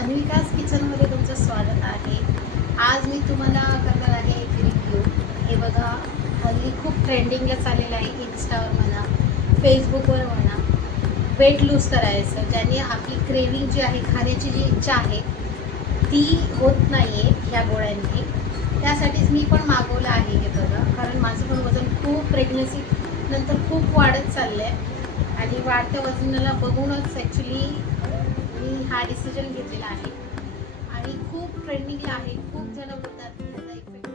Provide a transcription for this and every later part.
अन्विकास किचनमध्ये तुमचं स्वागत आहे. आज मी तुम्हाला करणार आहे एक रिव्ह्यू हे बघा हल्ली खूप ट्रेंडिंगला चाललेलं आहे इन्स्टावर म्हणा फेसबुकवर म्हणा. वेट लूज करायचं ज्याने आपली क्रेविंग जी आहे खाण्याची जी इच्छा आहे ती होत नाही आहे ह्या गोळ्यांनी. त्यासाठीच मी पण मागवलं आहे हे बघा कारण माझं पण वजन खूप प्रेग्नन्सी नंतर खूप वाढत चाललं आहे आणि वाढत्या वजनाला बघूनच ॲक्च्युली मी हा डिसिजन घेतलेला आहे. आणि खूप ट्रेंडिंगला आहे. खूप जण बोलतात की त्याचा इफ़ेक्ट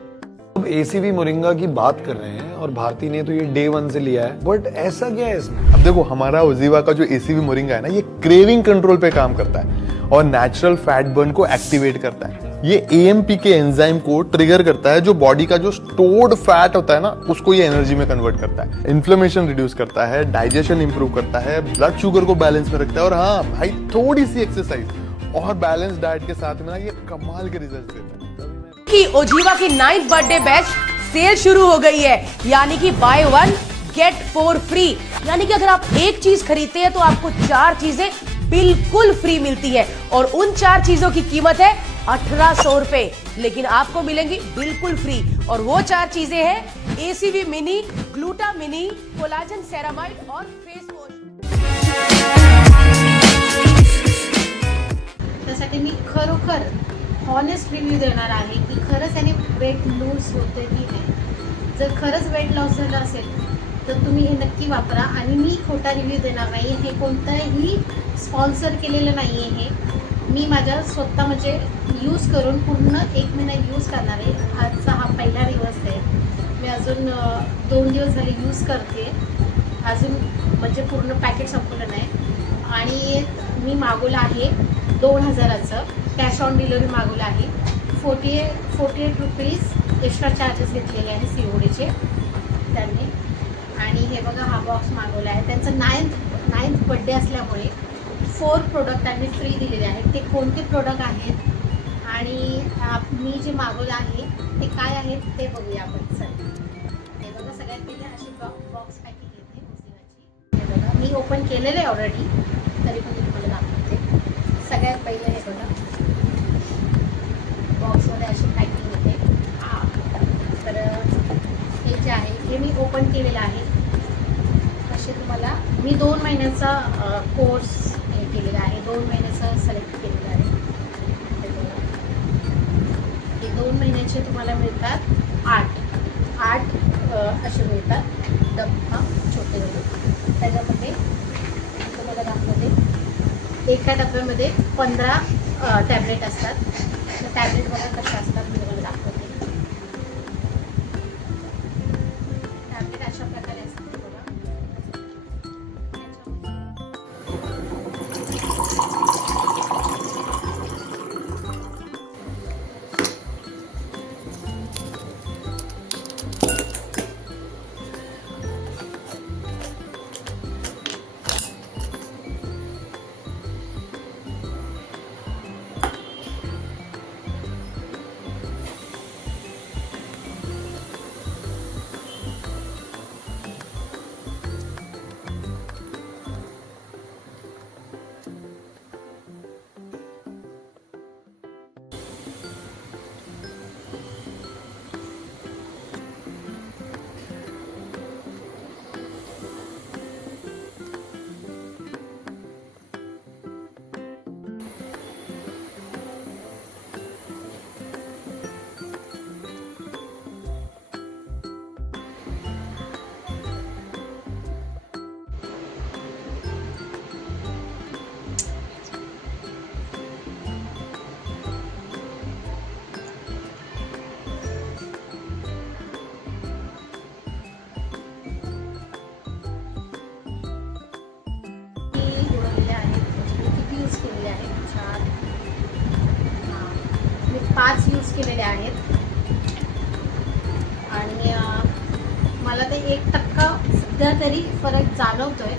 अब मोरिंगा की बात कर रहे हैं और भारती ने तो ये डे वन से लिया है। बट ऐसा क्या है इसमें? अब देखो हमारा उजीवा का जो ए सी वी मोरिंगा है ना ये क्रेविंग कंट्रोल पे काम करता है और नेचुरल फैट बर्न को एक्टिवेट करता है। ये एएमपी के एंजाइम को ट्रिगर करता है, जो बॉडी का जो स्टोर्ड फैट होता है ना, उसको ये एनर्जी में कन्वर्ट करता है। इन्फ्लेमेशन रिड्यूस करता है डाइजेशन इंप्रूव करता है ब्लड शुगर को बैलेंस में रखता है। और हाँ भाई थोड़ी सी एक्सरसाइज और बैलेंस डाइट के साथ में ना, ये कमाल के रिज़ल्ट देता है। की ओजीवा की नाइन्थ बर्थडे बैच सेल शुरू हो गई है। यानी कि buy one get four free यानी कि अगर आप एक चीज़ खरीदते हैं तो आपको चार चीज़ें बिल्कुल फ्री मिलती है। और उन चार चीज़ों की कीमत है अठारह सौ रुपए। लेकिन आपको मिलेंगी बिल्कुल फ्री। और वो चार चीजें हैं ACV mini gluta mini collagen ceramide और फेस वॉश त्यासाठी मी खरोखर हॉनेस्ट रिव्ह्यू देणार आहे की खरंच याने वेट लूज होते की नाही. जर खरंच वेट लॉस झालं असेल तर तुम्ही हे नक्की वापरा. आणि मी खोटा रिव्ह्यू देणार नाही हे कोणतंही स्पॉन्सर केलेलं नाही आहे हे. मी माझ्या स्वतः म्हणजे यूज करून पूर्ण एक महिना यूज करणार आहे. आजचा हा पहिला दिवस आहे. मी अजून दोन दिवस झाले यूज करते. अजून म्हणजे पूर्ण पॅकेट संपलं नाही. आणि मी मागवलं आहे दोन हजाराचं. कॅश ऑन डिलिव्हरी मागवलं आहे. Forty eight forty eight rupees extra charges घेतलेले आहे सी ओ डीचे त्यांनी. आणि हे बघा हा बॉक्स मागवला आहे. त्यांचं नाईन्थ नाईन्थ बड्डे असल्यामुळे फोर प्रोडक्ट त्यांनी फ्री दिलेले आहेत. ते कोणते प्रोडक्ट आहेत? आणि आप- मी जे मागवलं आहे ते काय आहे ते बघूया आपण. चल. हे बघा सगळ्यात पहिले अशी बॉक्स पॅकिंग येते मुस्लिमाची. हे बघा मी ओपन केलेलं आहे ऑलरेडी तरी पण मी तुम्हाला दाखवते. सगळ्यात पहिले हे बघा. बॉक्समध्ये अशी पॅकिंग येते तर हे जे आहे हे मी ओपन केलेलं आहे. असे तुम्हाला मी दोन महिन्याचा कोर्स हे केलेला आहे दोन महिन्याचा सिलेक्ट केलेला आहे हे बघा. हे दोन महिन्याचे तुम्हाला मिळतात आठ आठ अ, असे एकदम हा छोटे डबे त्याच्यामध्ये तुम्हाला दाखवते एका डब्यामध्ये पंधरा टॅबलेट असतात. तर टॅबलेट बघा कशा असतात. पाच यूज केलेले आहेत. आणि मला ते एक टक्का सध्या तरी फरक जाणवतोय.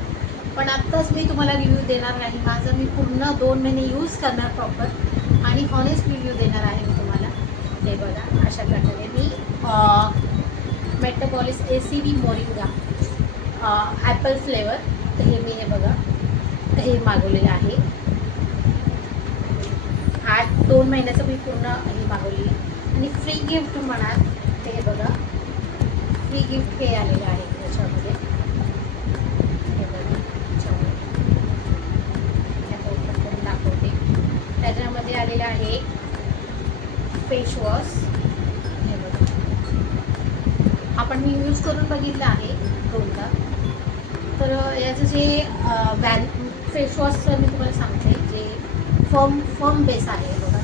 पण आत्ताच मी तुम्हाला रिव्ह्यू देणार नाही. माझं मी पूर्ण दोन महिने यूज करणार प्रॉपर आणि हॉनेस्ट रिव्ह्यू देणार आहे मी तुम्हाला. हे बघा अशा प्रकारे मी Metropolis A C B moringa apple flavour तर हे मी हे बघा हे मागवलेलं आहे. दोन महिन्याचं मी पूर्ण हे मागवली. आणि फ्री गिफ्ट म्हणाल ते हे बघा. फ्री गिफ्ट हे आलेलं आहे त्याच्यामध्ये. हे बघा त्याच्यामध्ये दाखवते. त्याच्यामध्ये आलेलं आहे फेस वॉश हे बघा. आपण मी यूज करून बघितलं आहे दोनदा. तर याचं जे वॅल फेस वॉशचं मी तुम्हाला सांगते. जे फर्म फर्म बेस आहे. बघा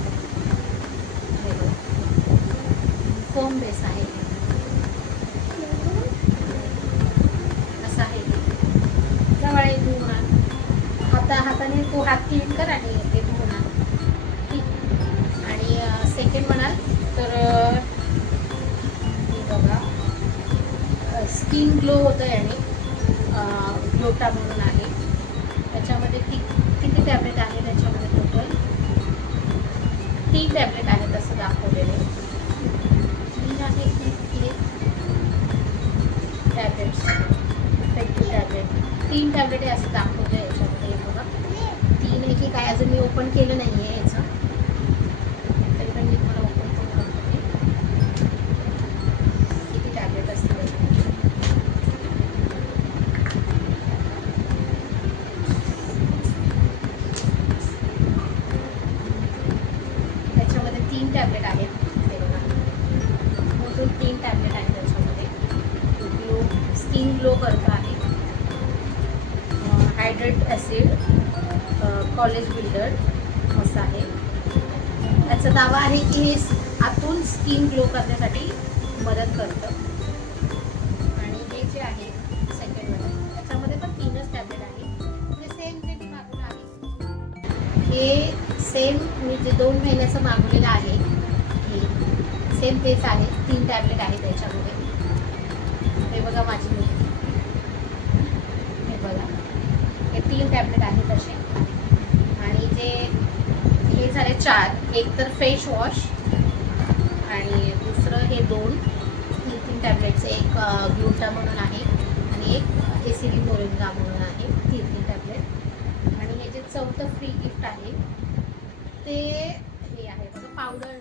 हे बघा बेस आहे. असं आहे. जवळ धुवून हाता हाताने तो हात क्लीन कर आणि ते धुणार ठीक. आणि सेकंड म्हणाल तर बघा. स्किन ग्लो होतं याने ग्लोटा म्हणून आहे. त्याच्यामध्ये किती टॅबलेट आहे? त्याच्यामध्ये तीन टॅबलेट आहेत असं दाखवलेले. तीन आहे की हे टॅबलेट तीन टॅबलेट आहे असं दाखवलं याच्यामध्ये बघा. तीन आहे की काय अजून मी ओपन केलं नाही आहे याचं तरी पण मी तुम्हाला ओपन करून दाखवते किती टॅबलेट असतील याच्यामध्ये. त्याच्यामध्ये तीन टॅबलेट आहेत ते बघा मोठून तीन टॅबलेट आहेत त्याच्यामध्ये ग्लो स्किन ग्लो करतं आहे. हायड्रेट ॲसिड कॉलेज बिल्डर असं आहे. त्याचा दावा आहे की हे आतून स्किन ग्लो करण्यासाठी मदत करतं. आणि हे जे आहे सेकंडमध्ये त्याच्यामध्ये पण तीनच टॅबलेट आहे ते सेम जे मी मागवलं आहे हे सेम मी जे दोन महिन्याचं मागवलेलं आहे हे सेम तेच आहे. तीन टॅबलेट आहे त्याच्यामध्ये. हे बघा माझी मुलगी. बघा. हे तीन टॅबलेट आहेत तसे आणि जे हे झाले चार. एक तर फेस वॉश आणि दुसरं हे दोन. तीन तीन टॅबलेटचे एक ग्लुटा म्हणून आहे आणि एक एसिडी मोरिंगा म्हणून आहे. तीन तीन टॅबलेट आणि हे जे चौथं फ्री गिफ्ट आहे ते हे आहे. म्हणजे पावडर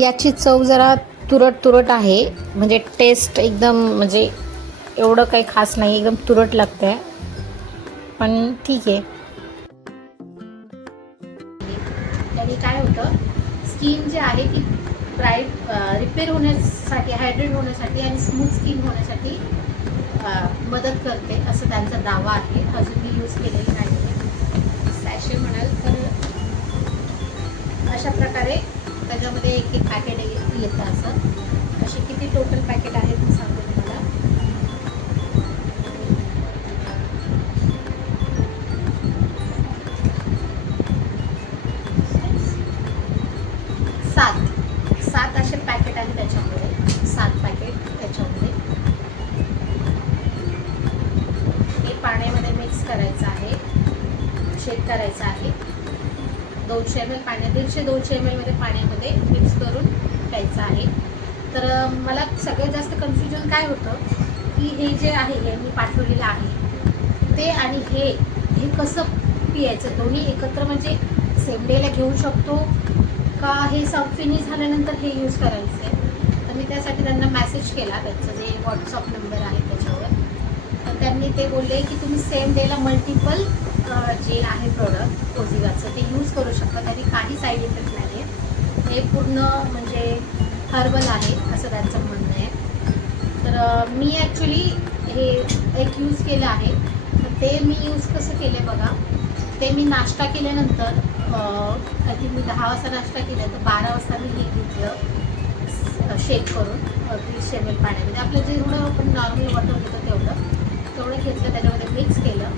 याची चव जरा तुरट तुरट आहे. म्हणजे टेस्ट एकदम म्हणजे एवढं काही खास नाही एकदम तुरट लागतं आहे पण ठीक आहे. त्याने काय होतं? स्किन जे आहे ती ब्राईट रिपेअर होण्यासाठी हायड्रेट होण्यासाठी आणि स्मूथ स्किन होण्यासाठी मदत करते असं त्यांचा दावा आहे. अजून मी यूज केलेली नाही सॅशे म्हणाल तर अशा प्रकारे त्याच्यामध्ये एक एक पॅकेट येतं असं. असे किती टोटल पॅकेट आहेत मी सांगते तुम्हाला. सात. सात असे पॅकेट आहेत त्याच्यामध्ये. सात पॅकेट त्याच्यामध्ये. हे पाण्यामध्ये मिक्स करायचं आहे. शेक करायचं आहे. दोनशे एम एल पाण्या दीडशे दोनशे एम एलमध्ये पाण्यामध्ये मिक्स करून प्यायचं आहे. तर मला सगळ्यात जास्त कन्फ्युजन काय होतं की हे जे आहे हे मी पाठवलेलं आहे ते आणि हे हे कसं पियायचं? दोन्ही एकत्र म्हणजे सेम डेला घेऊ शकतो का हे सब फिनिश झाल्यानंतर हे यूज करायचं आहे तर मी त्यासाठी त्यांना मेसेज केला त्यांचा जे व्हॉट्सअप नंबर आहे त्याच्यावर. तर त्यांनी ते बोलले की तुम्ही सेम डेला मल्टिपल जे आहे प्रोडक्ट कोझिगाचं ते यूज करू शकता. त्यांनी काही साईड इफेक्ट नाही आहे हे पूर्ण म्हणजे हर्बल आहे असं त्यांचं म्हणणं आहे. तर मी ॲक्च्युली हे एक यूज केलं आहे. तर ते मी यूज कसं केलं बघा. ते मी नाश्ता केल्यानंतर आय थिंक मी दहा वाजता नाश्ता केला तर बारा वाजता मी हे घेतलं. शेक करून तीस पाण्यामध्ये. आपलं जेवढं आपण नॉर्मल वॉटर घेतो तेवढं. तेवढं घेतलं त्याच्यामध्ये मिक्स केलं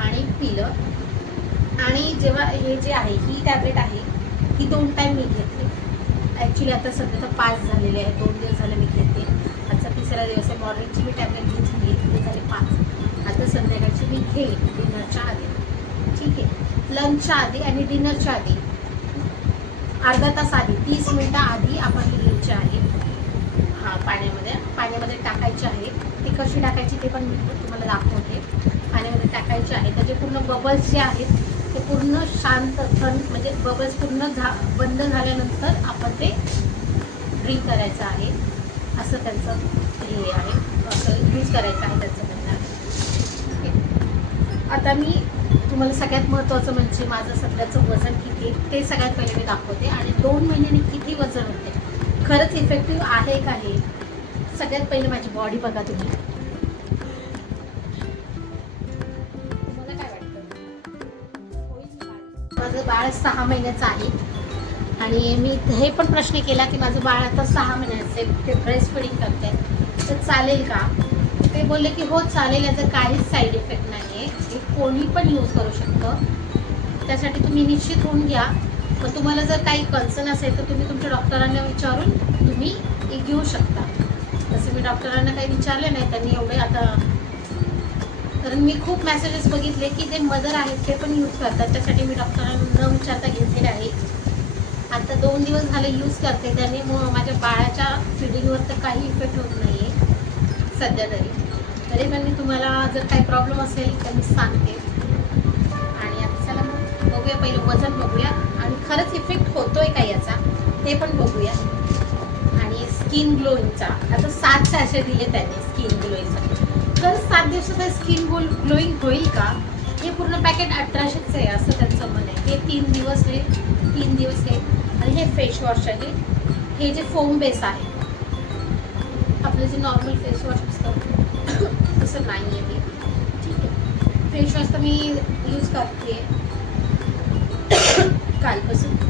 आणि पिलं. आणि जेव्हा हे जे आहे ही टॅबलेट आहे ही दोन टाईम मी घेतली. ॲक्च्युली आता सध्या तर पाच झालेले आहे दोन दिवस झाले मी घेते. आजचा तिसरा दिवस आहे मॉर्निंगची मी टॅबलेट घेतली ते झाले पाच. आता संध्याकाळची मी घेईन डिनरच्या आधी. ठीक आहे. लंचच्या आधी आणि डिनरच्या आधी. अर्धा तास आधी तीस मिनटं आधी आपण घ्यायचे आहे. हा पाण्यामध्ये. पाण्यामध्ये टाकायचे आहे. ती कशी टाकायची ते पण मी तुम्हाला दाखवते. पाण्यामध्ये टाकायचे आहे. त्याचे पूर्ण बबल्स जे आहेत ते पूर्ण शांत थंड म्हणजे बबल्स पूर्ण झा बंद झाल्यानंतर आपण ते ड्रिंक करायचं आहे. असं त्यांचं हे आहे. असं यूज करायचं आहे त्यांचं म्हणणं ओके. आता मी तुम्हाला सगळ्यात महत्त्वाचं म्हणजे माझं सध्याचं वजन किती ते सगळ्यात पहिले मी दाखवते. आणि दोन महिन्यांनी किती वजन होते खरंच इफेक्टिव्ह आहे का हे? सगळ्यात पहिले माझी बॉडी बघा तुम्ही. तुम्हाला काय वाटतं? माझं बाळ सहा महिन्याचं आहे. आणि मी हे पण प्रश्न केला की माझं बाळ आता सहा महिन्याचं आहे. ते ब्रेस्ट फिडिंग करते. तर चालेल का? ते बोलले की हो चालेल. याचं काहीच साईड इफेक्ट नाही आहे हे कोणी पण यूज करू शकतं. त्यासाठी तुम्ही निश्चित होऊन घ्या. पण तुम्हाला जर काही कन्सर्न असेल तर तुम्ही तुमच्या डॉक्टरांना विचारून तुम्ही घेऊ शकता. मी डॉक्टरांना काही विचारले नाही त्यांनी एवढे आता कारण मी खूप मेसेजेस बघितले की जे मदर आहेत ते पण यूज करतात. त्यासाठी मी डॉक्टरांना न विचारता घेतलेले आहे. आता दोन दिवस झाले यूज करते. त्याने मग माझ्या बाळाच्या फिडिंगवर तर काही इफेक्ट होत नाही आहे सध्या तरी. तरी पण मी तुम्हाला जर काही प्रॉब्लेम असेल तर मी सांगते. आणि आता चला मग बघूया पहिले वजन बघूया. आणि खरंच इफेक्ट होतोय का याचा ते पण बघूया. स्किन ग्लोईंगचा. आता सात सॅशे दिले त्यांनी स्किन ग्लोईंगसाठी तर सात दिवसाचा स्किन ग्लो ग्लोईंग होईल का? हे पूर्ण पॅकेट अठराशेच आहे असं त्यांचं मन आहे. हे तीन दिवस आहे तीन दिवस आहे. आणि हे फेस वॉश आहे. हे जे फोम बेस आहे. आपलं जे नॉर्मल फेस वॉश असतं तसं नाही आहे मी ठीक आहे. फेस वॉश तर मी यूज करते. कालपासून.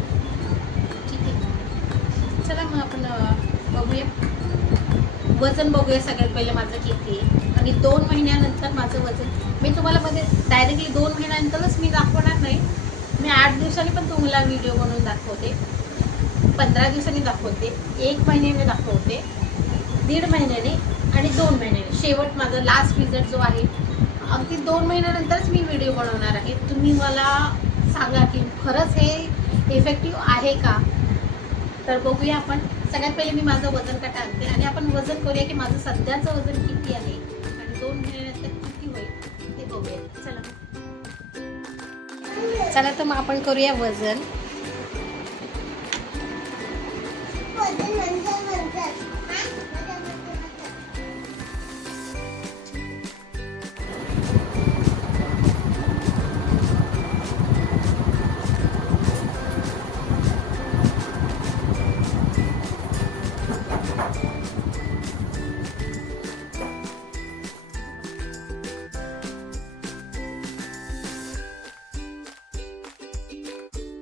वजन बघूया सगळ्यात पहिले माझं किती आहे. आणि दोन महिन्यानंतर माझं वजन. मी तुम्हाला म्हणजे मध्ये डायरेक्टली दोन महिन्यानंतरच मी दाखवणार नाही. मी आठ दिवसांनी पण तुम्हाला व्हिडिओ बनवून दाखवते. पंधरा दिवसांनी दाखवते. एक महिन्याने दाखवते. दीड महिन्याने आणि दोन महिन्याने. शेवट माझा लास्ट रिझल्ट जो आहे अगदी दोन महिन्यानंतरच मी व्हिडिओ बनवणार आहे. तुम्ही मला सांगा की खरंच हे इफेक्टिव्ह आहे का? तर बघूया आपण. सगळ्यात पहिले मी माझं वजन का टाकते आणि आपण वजन करूया की माझं सध्याचं वजन किती आहे आणि दोन महिन्यानंतर किती होईल ते बघूया. चला. चला तर मग आपण करूया वजन. वजन. म्हणजे